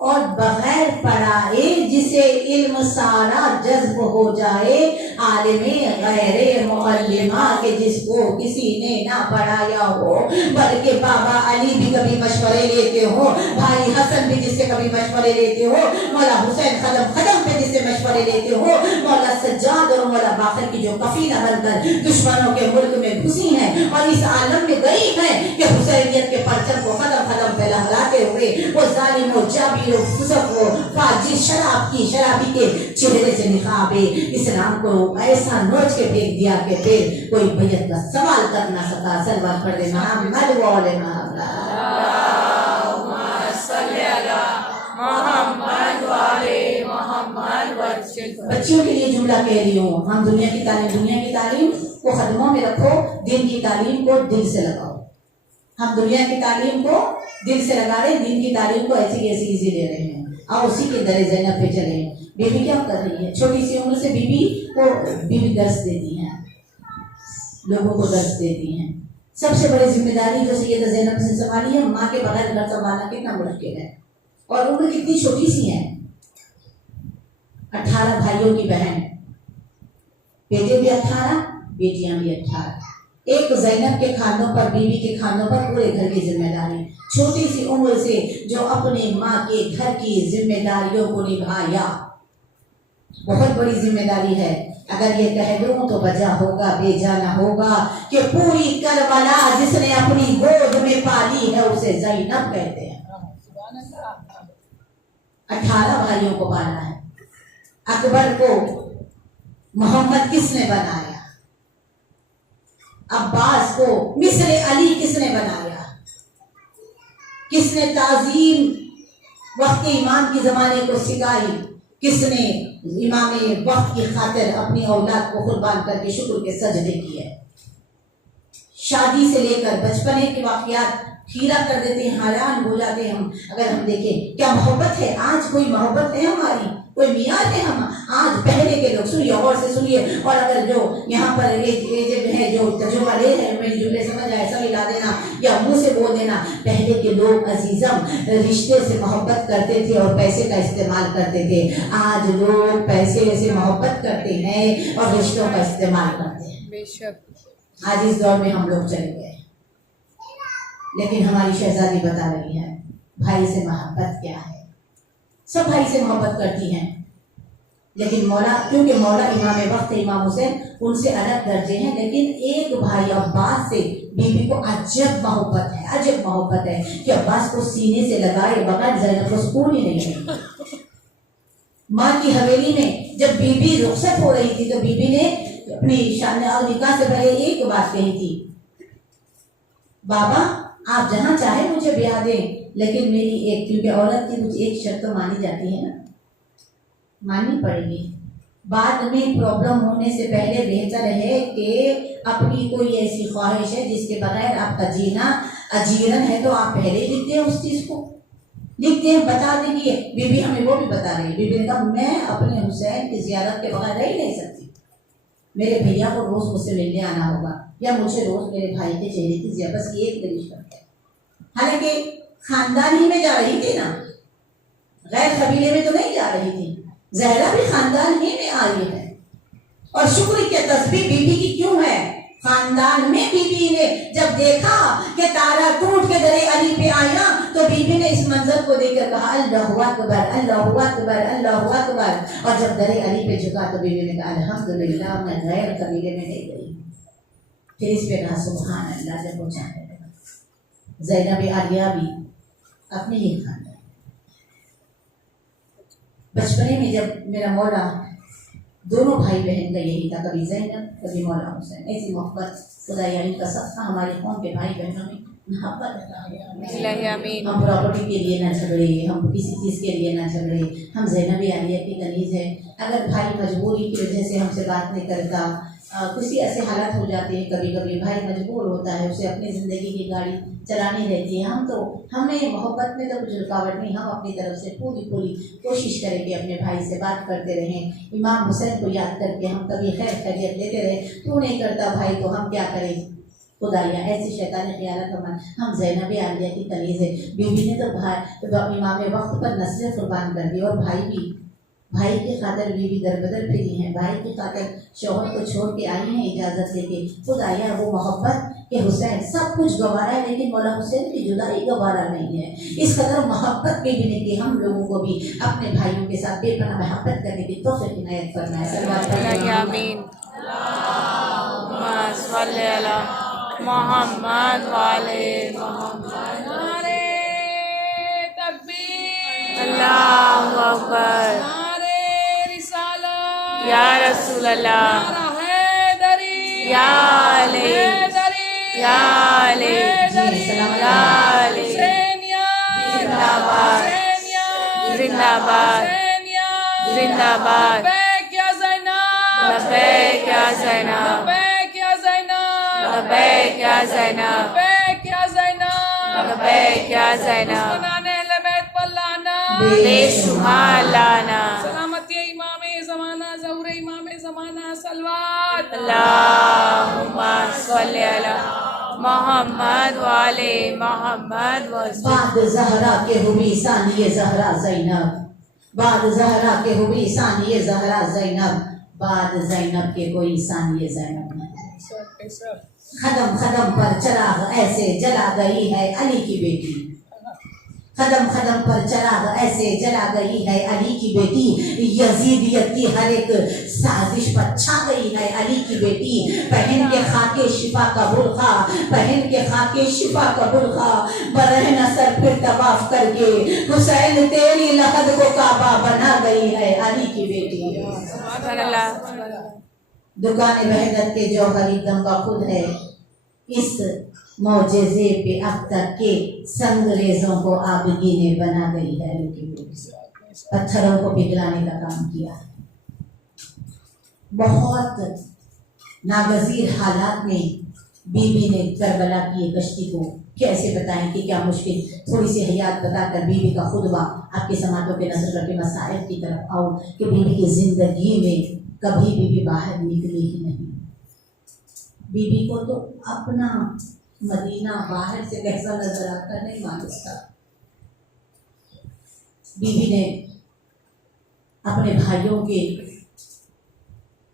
और बगैर पढ़ाए जिसे इल्म सारा जज्ब हो जाए, आलिमे गैरे मुअल्लिमा के जिसको किसी ने ना पढ़ाया हो, बल्कि बाबा अली भी कभी मशवरे लेते हो, भाई हसन भी जिससे कभी मशवरे लेते हो, मौला हुसैन कदम कदम पे जिससे मशवरे लेते हो, मौला सज्जाद और मौला बाकर की जो कफीला बनकर दुश्मनों के मुल्क में घुसी हैं और इस आलम में गई हैं कि हुसैनियत के परचम को कदम कदम पे लहराते हुए वो जालिम और जाबिर शराबी के चेहरे से निकाबे इस्लाम को ऐसा नोच के फेंक दिया कि फिर कोई बैयत का सवाल कर ना सका। सलवात पढ़ दे मोहम्मद वाले बच्चियों के लिए जुमला कह रही हूँ, हम दुनिया की तालीम को खदमों में रखो, दिन की तालीम को दिल से लगाओ। हम दुनिया की तालीम को दिल से लगा रहे, दिन की तालीम को ऐसी इजी ले रहे हैं और उसी के दरे ज़ैनब पे चले। बीबी क्या कर रही है? छोटी सी उम्र से बीबी दर्श देती है, लोगों को दर्श देती हैं। सबसे बड़ी जिम्मेदारी जो सैयदा ज़ैनब से संभाली है, माँ के बगैर घर संभालना कितना मुश्किल है, और उम्र कितनी छोटी सी है, 18 भाइयों की बहन, बेटे भी 18, बेटियां भी 18। एक ज़ैनब के खानों पर, बीबी के खानों पर पूरे घर की जिम्मेदारी, छोटी सी उम्र से जो अपने माँ के घर की जिम्मेदारियों को निभाया, बहुत बड़ी जिम्मेदारी है। अगर ये कह दूं तो बजा होगा, बेजाना होगा कि पूरी करबला जिसने अपनी गोद में पाली है उसे ज़ैनब कहते हैं। 18 भाइयों को पाला है। अकबर को मोहम्मद किसने बनाया? अब्बास को मिस्र अली किसने बनाया? किसने ताजीम वक्त इमाम की जमाने को सिखाई? किसने इमाम वक्त की खातिर अपनी औलाद को कुर्बान करके शुक्र के सजदे किए? शादी से लेकर बचपने के वाकयात खीरा कर देते हैं, हैरान हो जाते हैं हम अगर हम देखें। क्या मोहब्बत है? आज कोई मोहब्बत है हमारी? कोई मियाँ है हम आज? पहले के लोग, सुनिए और से सुनिए, और अगर जो यहाँ पर एजेड है, जो तजुर्बा ले है, मेरी जुमले समझ आए सब हिला देना या मुंह से बोल देना। पहले के लोग अजीजम रिश्ते से मोहब्बत करते थे और पैसे का इस्तेमाल करते थे। आज लोग पैसे से मोहब्बत करते हैं और रिश्तों का इस्तेमाल करते हैं। बेशक आज इस दौर में हम लोग चले गए, लेकिन हमारी शहजादी बता रही है भाई से मोहब्बत क्या है। सब भाई से मोहब्बत करती हैं, लेकिन मौला, क्योंकि मौला इमाम वक्त इमाम हुसैन उनसे अलग दर्जे हैं, लेकिन एक भाई अब्बास से बीबी को अजब मोहब्बत है, अजब मोहब्बत है कि अब्बास को सीने से लगाए बगैर ज़ैनब को सुकून ही नहीं है। माँ की हवेली में जब बीबी रुखसत हो रही थी तो बीबी ने अपनी निकाह से पहले एक बात कही थी, बाबा आप जहाँ चाहे मुझे ब्याह दें, लेकिन मेरी एक, क्योंकि औरत की कुछ एक शर्त तो मानी जाती है ना, माननी पड़ेगी। बाद में प्रॉब्लम होने से पहले बेहतर है कि अपनी कोई ऐसी ख्वाहिश है जिसके बगैर आपका जीना अजीरन है तो आप पहले लिखते हैं, उस चीज़ को लिखते हैं, बता देंगे। बीबी हमें वो भी बता रही है, बीबी ने कहा मैं अपने हुसैन की ज़ियारत के बगैर रह नहीं सकती, मेरे भैया को रोज़ मुझसे मिलने आना होगा या मुझे रोज़ मेरे भाई के चेहरे की ज़ियारत की एक दरिश करते हैं। हालांकि खानदान ही में जा रही थी ना, गैर कबीले में तो नहीं जा रही थी। ज़हरा भी खानदान ही में आई है। और शुक्र के तस्बीह बीबी की क्यों है? खानदान में बीबी ने जब देखा कि तारा टूट के दरे अली पे आया तो बीबी ने इस मंजर को देखकर कहा अल्लाहु अकबर, अल्लाहु अकबर, अल्लाहु अकबर। और जब दरे अली पे झुका तो बीबी ने कहा अल्हम्दुलिल्लाह मैं गैर कबीले में नहीं गई। फिर इस पे कहा सुभान अल्लाह। जब वो जाने लगा, ज़ैनब आलिया भी अपने ही खानदान। बचपने में जब मेरा मौला, दोनों भाई बहन का यही था, कभी ज़ैनब कभी मौला हुसैन। ऐसी मोहब्बत खुदा इनका सबका हमारे कौम के भाई बहनों में आमीन। हम प्रॉपर्टी के लिए ना झगड़े, हम किसी चीज़ के लिए ना झगड़े। हम ज़ैनब आलिया की कनीज़ है। अगर भाई मजबूरी की वजह से हमसे बात नहीं करता, किसी ऐसे हालात हो जाते हैं, कभी कभी भाई मजबूर होता है, उसे अपनी ज़िंदगी की गाड़ी चलानी रहती है, हमें मोहब्बत में तो कुछ रुकावट नहीं, हम अपनी तरफ से पूरी कोशिश करें कि अपने भाई से बात करते रहें। इमाम हुसैन को याद करके हम कभी खैर खैरियत लेते रहे। तू नहीं करता भाई तो हम क्या करें? खुदाया ऐसी शैतानी ख्यालात हम ज़ैनब आलिया की कनीज़ है। बीवी ने तो इमाम वक्त पर नस्लें कुर्बान कर दी, और भाई की खातिर बीवी दरबदर फिरी हैं, भाई की खातिर शौहर को छोड़ के आई हैं इजाज़त लेके। खुदाया वो मोहब्बत कि हुसैन सब कुछ गवारा है लेकिन मौला हुसैन की जुदाई गवारा नहीं है। इस कदर मोहब्बत बीवी ने कि हम लोगों को भी अपने भाइयों के साथ बेपनाह मोहब्बत करने की तौफीक इनायत फरमाए। आमीन। सल्ली अला मोहम्मद वाले मोहम्मद। नारे तकबीर, अल्लाहु अकबर, नारे रिसालत, या रसूल अल्लाह, नारा हैदरी, या अली, हैदरी, या अली, या अली, हुसैनियत, जिंदाबाद, हुसैनियत, जिंदाबाद, हुसैनियत, जिंदाबाद। लब्बैक या ज़ैनब, लब्बैक या ज़ैनब, लब्बैक या ज़ैनब, लब्बैक या ज़ैनब, लब्बैक या ज़ैनब, लब्बैक या ज़ैनब, दुश्मनाने अहले बैत पर लानत, बेशुमार लाना। सलामती इमाम ज़माना, ज़हूर इमाम ज़माना, सलवात। अल्लाहुम्मा सल्ली अला मोहम्मद वाले मोहम्मद वसल्लम। बाद ज़हरा के हुई सानिए ज़हरा ज़ैनब, बाद ज़हरा के हुई सानिए ज़हरा ज़ैनब, बाद ज़ैनब के कोई सानिए ज़ैनब नहीं। खदम खदम पर चराग ऐसे जला गई है अली की बेटी, खदम खदम पर चराग ऐसे जला गई है अली की बेटी। यजीदियत की हर एक साजिश पर छा गई है अली की बेटी। पहन के खाके शिफा का बुर्खा, पहन के खाके शिफा का बुर्खा, बरहना सर फिर तवाफ करके हुसैन तेरी लहद को काबा बना गई है अली की बेटी। दुकान वहदत के जौहरी दंगा खुद है, इस मौजज़े पे अब तक के संगरेजों को आबगी ने बना गई है। पत्थरों को पिघलाने का काम किया। बहुत नागज़ीर हालात में बीबी ने करबला की कश्ती को कैसे बताएं कि क्या मुश्किल, थोड़ी सी हयात बताकर बीबी का खुतबा आपके समातों के नजर रखे मसाइल की तरफ आओ कि बीबी की जिंदगी में कभी बीबी बाहर निकली ही नहीं। बीबी को तो अपना मदीना बाहर से कैसा नजर आता नहीं मालूम था। बीबी ने अपने भाइयों के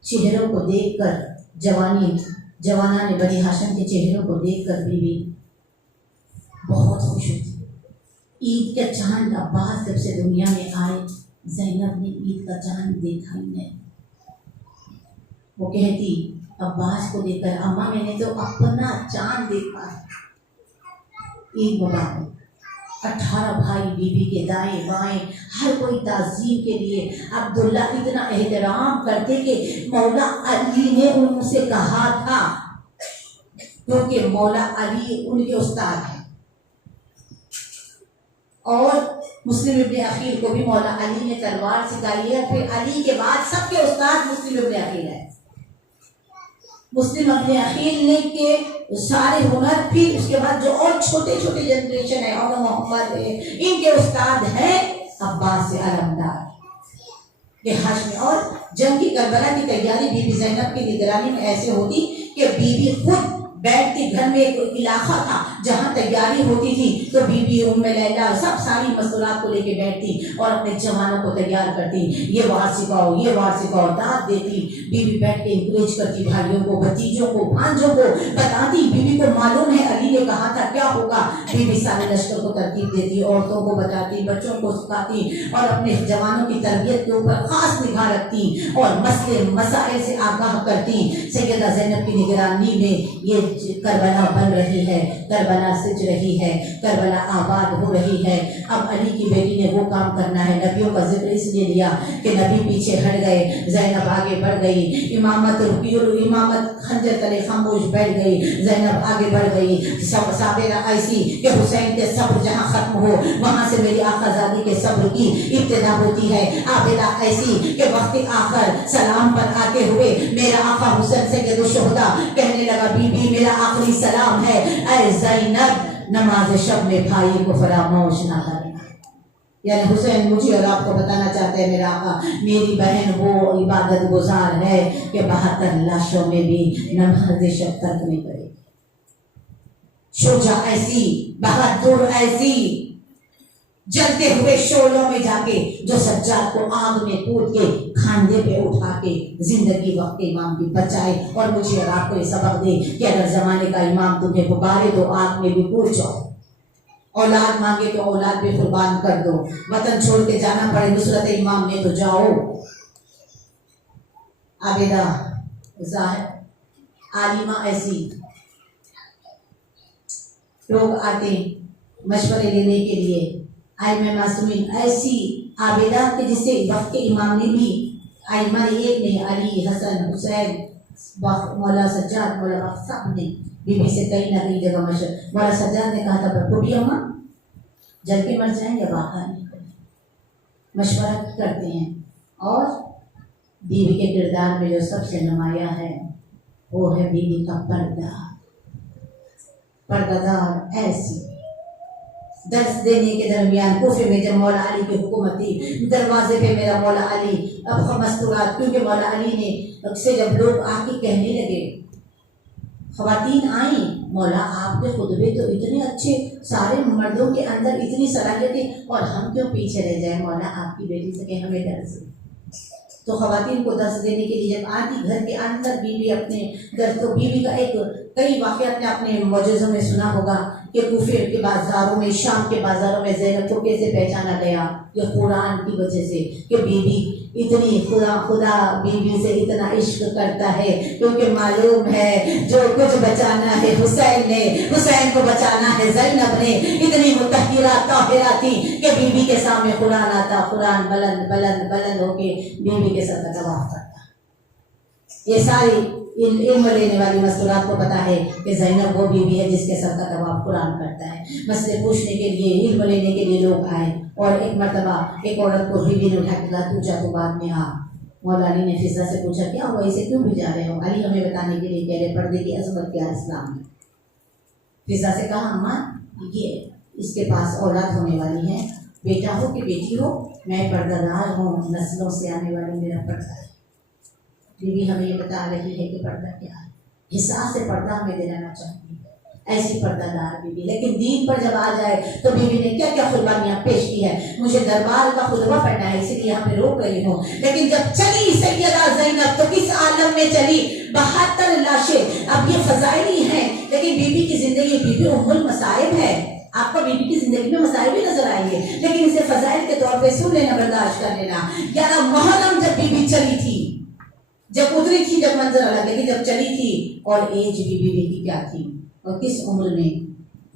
चेहरों को देखकर, जवाना ने बनी हाशिम के चेहरों को देखकर बीबी बहुत खुश हुई। ईद का चांद अब्बास जब से दुनिया में आए, ज़ैनब ने ईद का चांद देखा ही नहीं। वो कहती अब्बास को देखकर, अम्मा मैंने तो अपना चांद देखा है। ईद मुबारक। 18 भाई बीबी के दाएं बाएं, हर कोई ताज़ीम के लिए। अब्दुल्ला इतना एहतराम करते कि मौला अली ने उनसे कहा था, क्योंकि मौला अली उनके उस्ताद हैं, और मुस्लिम इब्ने अखील को भी मौला अली ने तलवार सिखाई है। फिर अली के बाद सबके उस्ताद मुस्लिम इब्ने अखील है। मुस्लिम इब्ने अखील ने के सारे हुनर, फिर उसके बाद जो और छोटे छोटे जनरेशन है, और मोहम्मद है, इनके उस्ताद हैं अब्बास से अलमदार के हाशमी। और जंग की करबला की तैयारी बीबी ज़ैनब की निगरानी में ऐसे होती कि बीबी खुद बैठती। घर में एक इलाका था जहाँ तैयारी होती थी, तो बीबी उम्मे लैला सब सारी मसरूरात को लेके बैठती और अपने जवानों को तैयार करती। ये वार सिखाओ, ये वार सिखाओ, दाद देती। बीबी बैठ के इंकरेज करती भाइयों को, भतीजों को, भांजों को बताती। बीबी को मालूम है अली ने कहा था क्या होगा। बीबी सारे लश्कर को तरतीब देती, औरतों को बताती, बच्चों को सिखाती और अपने जवानों की तरबियत के ऊपर खास निगाह रखती और मसले मसाइल से आगाह करती। सैयदा ज़ैनब की निगरानी में ये करबला बन रही है, करबला सिज रही है, करबला आबाद हो रही है। अब अली की बेटी ने वो काम करना है। नबियों का जिक्र इसलिए लिया कि नबी पीछे हट गए, ज़ैनब आगे बढ़ गई। इमामत इमामत खंजर तले खामोश बैठ गई, ज़ैनब आगे बढ़ गई। साबिरा ऐसी कि हुसैन के सब्र जहाँ खत्म हो वहाँ से मेरी आकाज़ादी के सब्र की इब्तिदा होती है। आबिदा ऐसी कि वक्त आखिर सलाम पर आते हुए मेरा आका हुसैन सैयद शुहदा कहने लगा, बीबी मेरा आखिरी सलाम है, ऐ ज़ैनब नमाज शब में भाई को फरामोश ना करना। यानी हुसैन मुझे और आपको बताना चाहते हैं मेरा आका मेरी बहन वो इबादत गुजार है कि 72 लाशों में भी नमाज शब तर्क नहीं करेगी। शुजा ऐसी, बहादुर ऐसी, जलते हुए शोलों में जाके जो सज्जाद को आग में कूद के खांधे पे उठा के जिंदगी वक्त इमाम की बचाए। और मुझे और आपको ये सबक दे कि अगर जमाने का इमाम तुम्हें पुकारे तो आग में भी कूद जाओ, औलाद मांगे तो औलाद भी कुर्बान कर दो, वतन छोड़ के जाना पड़े नुसरत इमाम में तो जाओ। आबिदा आलिमा ऐसी, लोग आते मशवरे लेने के लिए, आइमा मासूमीन ऐसी, आबिदा के जिससे वक्त के इमाम ने भी आइमा ने एक नहीं, अली हसन हुसैन मौला सज्जाद मौला सब ने बीबी से कहीं ना कहीं जगह मशवरा। मौला सज्जाद ने कहा था बखूबी अम्मा जल के मर जाएं या बाहर नहीं करें, मशवरा करते हैं। और बीवी के किरदार में जो सबसे नुमाया है वो है बीवी का पर्दा, पर्दादार ऐसी। दर्स देने के दरमियान कूफे में जब मौला अली की हुकूमत थी, दरवाजे पे मेरा मौला अली अब मस्तूरात, क्योंकि मौला अली ने से जब लोग आके कहने लगे, ख़वातीन आई, मौला आपके खुतबे तो इतने अच्छे, सारे मर्दों के अंदर इतनी सलाहियतें और हम क्यों पीछे रह जाए, मौला आपकी बेटी से कहे हमें दर्स। तो ख़वातीन को दर्स देने के लिए जब आती घर के अंदर बीवी अपने दर्स, तो बीवी का एक कई वाक़यात ने अपने मौजज़ों में सुना होगा कि कूफे के बाज़ारों में, शाम के बाज़ारों में ज़ैनब को कैसे पहचाना गया, ये कुरान की वजह से कि बीवी इतनी खुदा बीवी से इतना इश्क करता है, क्योंकि मालूम है जो कुछ बचाना है हुसैन ने, हुसैन को बचाना है ज़ैनब ने। इतनी मुतहिरा ताहिरा थी कि बीवी के सामने कुरान आता, कुरान बुलंद बुलंद बुलंद होके बीवी के सर का तवाफ करता। ये सारी इल्म लेने वाली मस्तूरात को पता है कि ज़ैनब वो बीवी है जिसके सर का तवाफ कुरान करता है। मसले पूछने के लिए, इल्म लेने के लिए लोग आए और एक मरतबा एक औरत को बीवी ने उठा के कहा तू जा, तो बाद में आ। मौला अली ने फिजा से पूछा क्या हुआ, इसे क्यों भी जा रहे हो? अली हमें बताने के लिए कह रहे पर्दे की अजमत क्या इस्लाम में। फिजा से कहा अम्मा ये इसके पास औलाद होने वाली है, बेटा हो कि बेटी हो, मैं पर्दादार हूँ, नस्लों से आने वाली मेरा पर्दा है। बीवी हमें ये बता रही है कि पर्दा क्या है, हिसाब से पर्दा हमें दिलाना चाहिए, ऐसी पर्दादार बीवी। लेकिन दीन पर जब आ जाए तो बीवी ने क्या क्या कुर्बानियां पेश की है। मुझे दरबार का खुतबा पढ़ना है इसलिए यहाँ पे रोक रही हूँ। लेकिन जब चली सैयदा ज़ैनब तो किस आलम में चली, 72 लाशें। अब ये फजाइल ही हैं, लेकिन बीबी की जिंदगी, बीबी उम्मुल मसाइब है। आपको बीबी की जिंदगी में मसाइब भी नजर आएंगे, लेकिन इसे फजाइल के तौर पे सुन लेना, बर्दाश्त कर लेना। 11 मुहर्रम जब बीबी चली थी, जब उतरी थी, जब मंजर अलग, लेकिन जब चली थी और एज भी बीबी की क्या थी और किस उम्र में,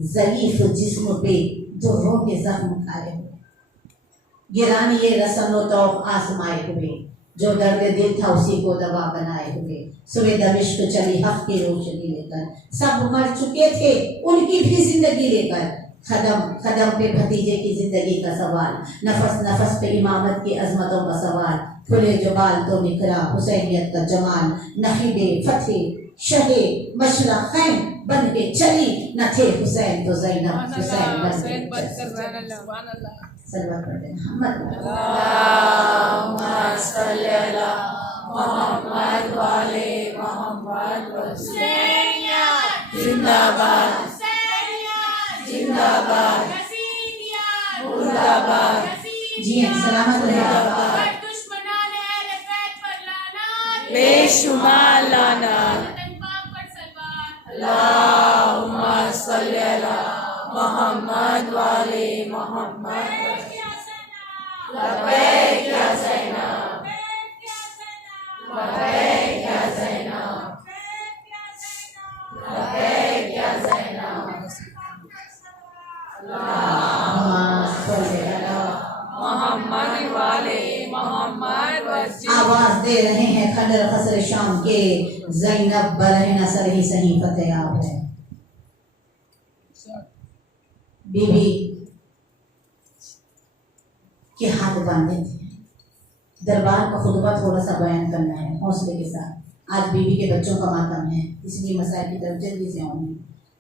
ज़ईफ़ जिस्म पे दुर्रों के जख्म खाए हुए, गिरानी ये रसन तो आसमाए हुए, जो दर्द दिल था उसी को दवा बनाए हुए, सुबह दमिश्क चली हक की रोशनी लेकर, सब मर चुके थे उनकी भी जिंदगी लेकर, कदम कदम पे भतीजे की जिंदगी का सवाल, नफस नफस पे इमामत की अजमतों का सवाल, खुले जो बाल तो निखरा हुसैनियत का जमाल, नखीबे फतेह शहे मशरक़ैन बन के चली, न थे हुसैन तो ज़ैनब हुसैन बन के चली। सल्लल्लाहु अलैहि मोहम्मद। जी सलामत रहे। दुश्मनाने अहले बैत पर लानत, बेशुमार लानत। वतन पाक पर सलवात। अल्लाहुम्मा सल्ली अला मोहम्मद व आले मोहम्मद। लब्बैक या ज़ैनब, लब्बैक या ज़ैनब, लब्बैक या ज़ैनब। मोहम्मद व आले मोहम्मद वस्जिद। आवाज दे रहे हैं खंडर खसर शाम के, ज़ैनब बरह नसर ही सही फतेयाब है। बीबी के हाथ बांधे थे। दरबार का खुतबा थोड़ा सा बयान करना है हौसले के साथ। आज बीबी के बच्चों का मातम है, इसलिए मसाइल की तरफ जल्दी से आऊंगी।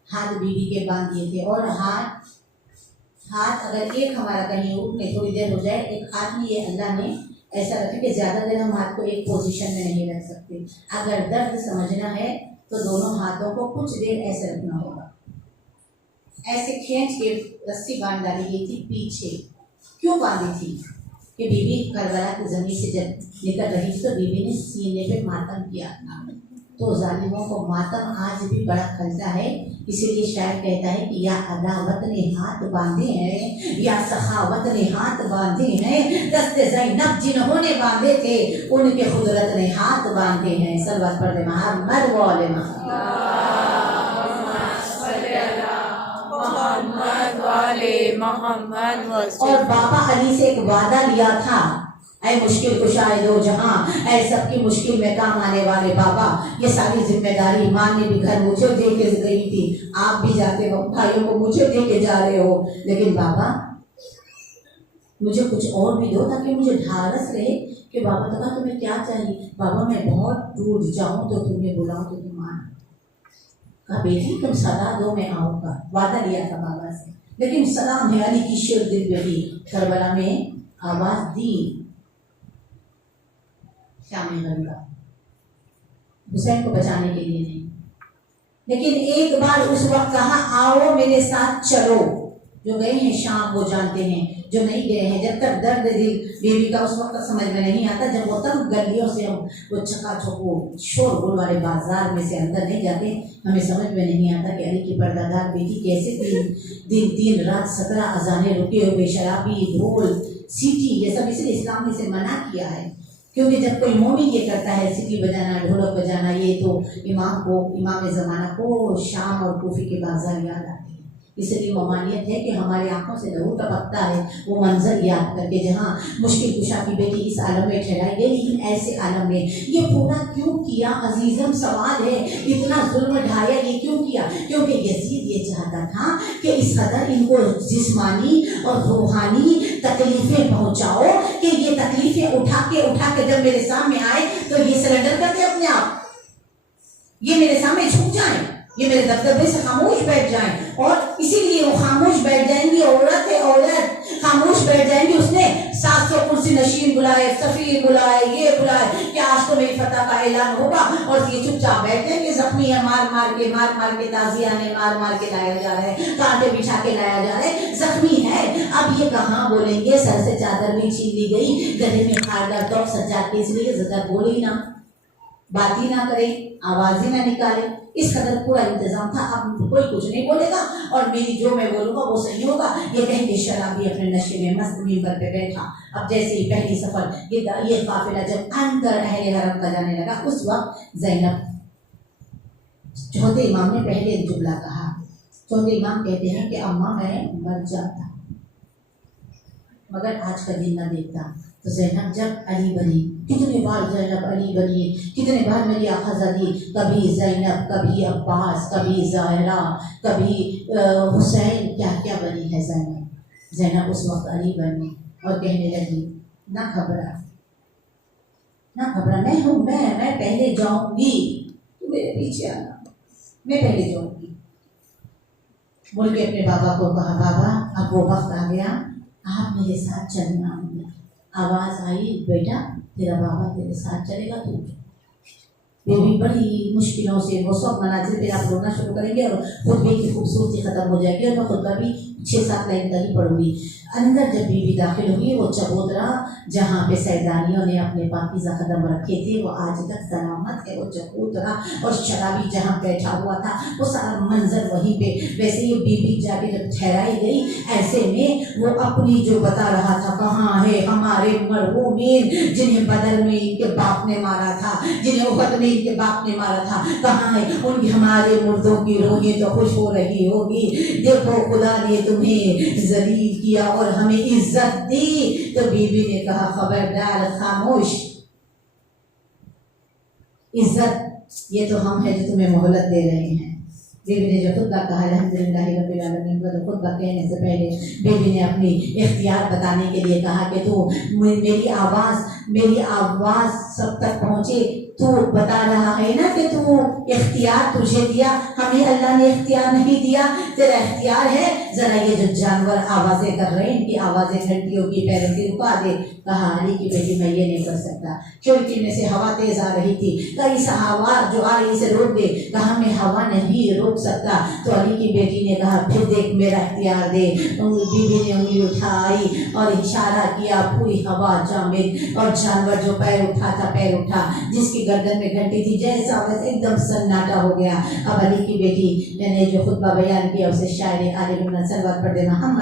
हाथ बीबी के बांध दिए थे और हाथ अगर एक हमारा कहीं उठने थोड़ी देर हो जाए, एक हाथ में ये अल्लाह ने ऐसा रखे कि ज़्यादा देर हम हाथ को एक पोजीशन में नहीं रख सकते। अगर दर्द समझना है तो दोनों हाथों को कुछ देर ऐसे रखना होगा। ऐसे खींच के रस्सी बांध डाली गई थी पीछे। क्यों बांधी थी? कि बीबी करबला की जमीन से जब निकल रही थी तो बीबी ने सीने पे मातम किया था। तो जालिमों को मातम आज भी बड़ा खलता है, इसीलिए शायर कहता है कि या अदावत ने हाथ बांधे हैं, या सखावत ने हाथ बांधे हैं, दस्ते ज़ैनब जिन्होंने बांधे थे उनके खुदरत ने हाथ बांधे हैं। सल्लल्लाहु अलैहि मोहम्मद व आले मोहम्मद व आले मोहम्मद वस्जिद। और बाबा अली से एक वादा लिया था, ऐ मुश्किल कुशाए दो जहां, ऐ सबकी मुश्किल में काम आने वाले बाबा, ये सारी जिम्मेदारी माँ ने भी घर मुझे दे के गई थी। आप भी जाते हो भाइयों को मुझे दे के जा रहे हो, लेकिन बाबा मुझे कुछ और भी दो ताकि मुझे ढारस रहे कि बाबा तो कहा तुम्हें क्या चाहिए? बाबा मैं बहुत दूर जाऊं तो तुम्हें बुलाऊं तो तुम आना। कहा बेटी तुम सदा दो मैं आऊंगा। वादा लिया था बाबा से, लेकिन सलाम है अली की शेर दिल बेटी करबला में आवाज दी। शाम गंगा हुसैन को बचाने के लिए नहीं, लेकिन एक बार उस वक्त कहा आओ मेरे साथ चलो। जो गए हैं शाम वो जानते हैं, जो नहीं गए हैं जब तक दर्द दिल बीवी का उस वक्त समझ में नहीं आता, जब वो तब गलियों से हम वो चकाचौको शोरगुल वाले बाजार में से अंदर नहीं जाते, हमें समझ में नहीं आता कि अली की पर्दादार बेटी कैसे दिन रात 17 अजाने रुके हुए शराबी ढोल सीटी ये सब, इसलिए इस्लाम ने इसे मना किया है। क्योंकि जब कोई मोमिन ये करता है सीटी बजाना ढोलक बजाना, ये तो इमाम ज़माना को शाम और कूफी के बाजार याद आते हैं। इसलिए ममानियत है कि हमारी आंखों से लहू टपकता है वो मंजर याद करके जहाँ मुश्किल कुशा की बेटी इस आलम में ठहराई गई, लेकिन ऐसे आलम में ये पूरा क्यों किया? अजीजम सवाल है, इतना जुल्म ढाया ये क्यों किया? क्योंकि यजीद ये चाहता था कि इस कदर इनको जिस्मानी और रूहानी तकलीफें पहुँचाओ कि ये तकलीफें उठा के जब मेरे सामने आए तो ये सरेंडर कर दे अपने आप, ये मेरे सामने झुक जाए, ये मेरे दबदबे से खामोश बैठ जाएं। और इसीलिए वो खामोश बैठ जाएंगी। औरत है औरत खामोश बैठ जाएंगी। उसने 700 कुर्सी नशीन बुलाए, सफीर बुलाए, ये बुलाए कि आज तो मेरी फतह का ऐलान होगा, और ये चुपचाप बैठे हैं कि जख्मी है, मार मार के ताजियाने मार के लाया जा रहा है, कांटे बिछा के लाया जा रहा है, जख्मी है। अब ये कहाँ बोलेंगे? सर से चादर भी छीन ली गई, गले में खारदार दौड़ सजा के, इसलिए ज़रा बोले ही ना, बात ही ना करे, आवाज ही ना निकाले। इस कदर पूरा इंतजाम था। अब कोई कुछ नहीं बोलेगा और मेरी जो मैं बोलूँगा वो सही होगा। ये कहेंगे शराबी अपने नशे में मस्त मिंबर पे बैठा। अब जैसे ही पहली सफर ये काफिला जब अंदर अहले हरम का जाने लगा, उस वक्त ज़ैनब चौथे इमाम ने पहले जुमला कहा। चौथे इमाम कहते हैं कि अम्मा मैं मर जाता मगर आज का दिन ना देखता। तो ज़ैनब जब अली बनी, कितने बार ज़ैनब अली बनी, कितने बार मेरी आखाज़ादी, कभी ज़ैनब, कभी अब्बास, कभी ज़ाहरा, कभी हुसैन, क्या क्या बनी है ज़ैनब। ज़ैनब उस वक्त अली बनी और कहने लगी ना घबरा, मैं हूँ, मैं पहले जाऊँगी, तू मेरे पीछे आना, मैं पहले जाऊँगी। बोल के अपने बाबा को कहा बाबा अब वो वक्त आ गया, आप मेरे साथ चलना। आवाज़ आई बेटा तेरा बाबा तेरे साथ चलेगा। तू बेबी बड़ी मुश्किलों से वो सब मनाजिर पे आप रोना शुरू करेंगे और खुतबे की खूबसूरती ख़त्म हो जाएगी और मैं खुतबा भी 6-7 लाइन तक ही पढ़ूंगी। अंदर जब बीवी दाखिल हुई, वो चबूतरा जहाँ पे सैदानियों ने अपने पाकीज़ा कदम रखे थे वो आज तक सलामत है। वो चबूतरा और शराबी जहाँ बैठा हुआ था वो सारा मंजर वहीं पे। वैसे ही बीवी जाके जब ठहराई गई, ऐसे में वो अपनी जो बता रहा था, कहाँ है हमारे मरहूमीन जिन्हें बदर में इनके बाप ने मारा था, जिन्हें उहद में इनके बाप ने मारा था, कहाँ है उनकी हमारे मुर्दों की रूहें तो खुश हो रही होगी। देखो खुदा ने तुम्हें जलील किया और हमें इज्जत दी। तो बीवी ने कहा खबरदार, खामोश, इज्जत ये तो हम हैं जो तुम्हें मोहलत दे रहे हैं। बीवी ने जो खुतबा कहा, अल्हम्दुलिल्लाह रब्बिल आलमीन, तो खुतबा कहने से पहले बीवी ने अपनी इख्तियार बताने के लिए कहा कि तू मेरी आवाज़ सब तक पहुँचे। तू बता रहा है ना कि तू इख्तियार तुझे दिया, हमें अल्लाह ने इख्तियार नहीं दिया, तेरा इख्तियार है। जरा ये जो जानवर आवाज़ें कर रहे हैं, इनकी आवाज़ें घंटियों की पैरों की रुका दे। कहा अली की बेटी मैं ये नहीं कर सकता। खिड़की में से हवा तेज आ रही थी, कई हवा जो आ रही से रोक दे। कहा मैं हवा नहीं रोक सकता। तो अली की बेटी ने कहा फिर देख मेरा इख्तियार दे। बीवी ने उंगली उठाई और इशारा किया, पूरी हवा जामिद और जानवर जो पैर उठा था पैर उठा, जिसकी गर्दन में घंटी थी जैसा वैसे एकदम सन्नाटा हो गया। अब अली की बेटी ने जो खुतबा बयान किया उसे शायरी आले सलवात पढ़ देना। हम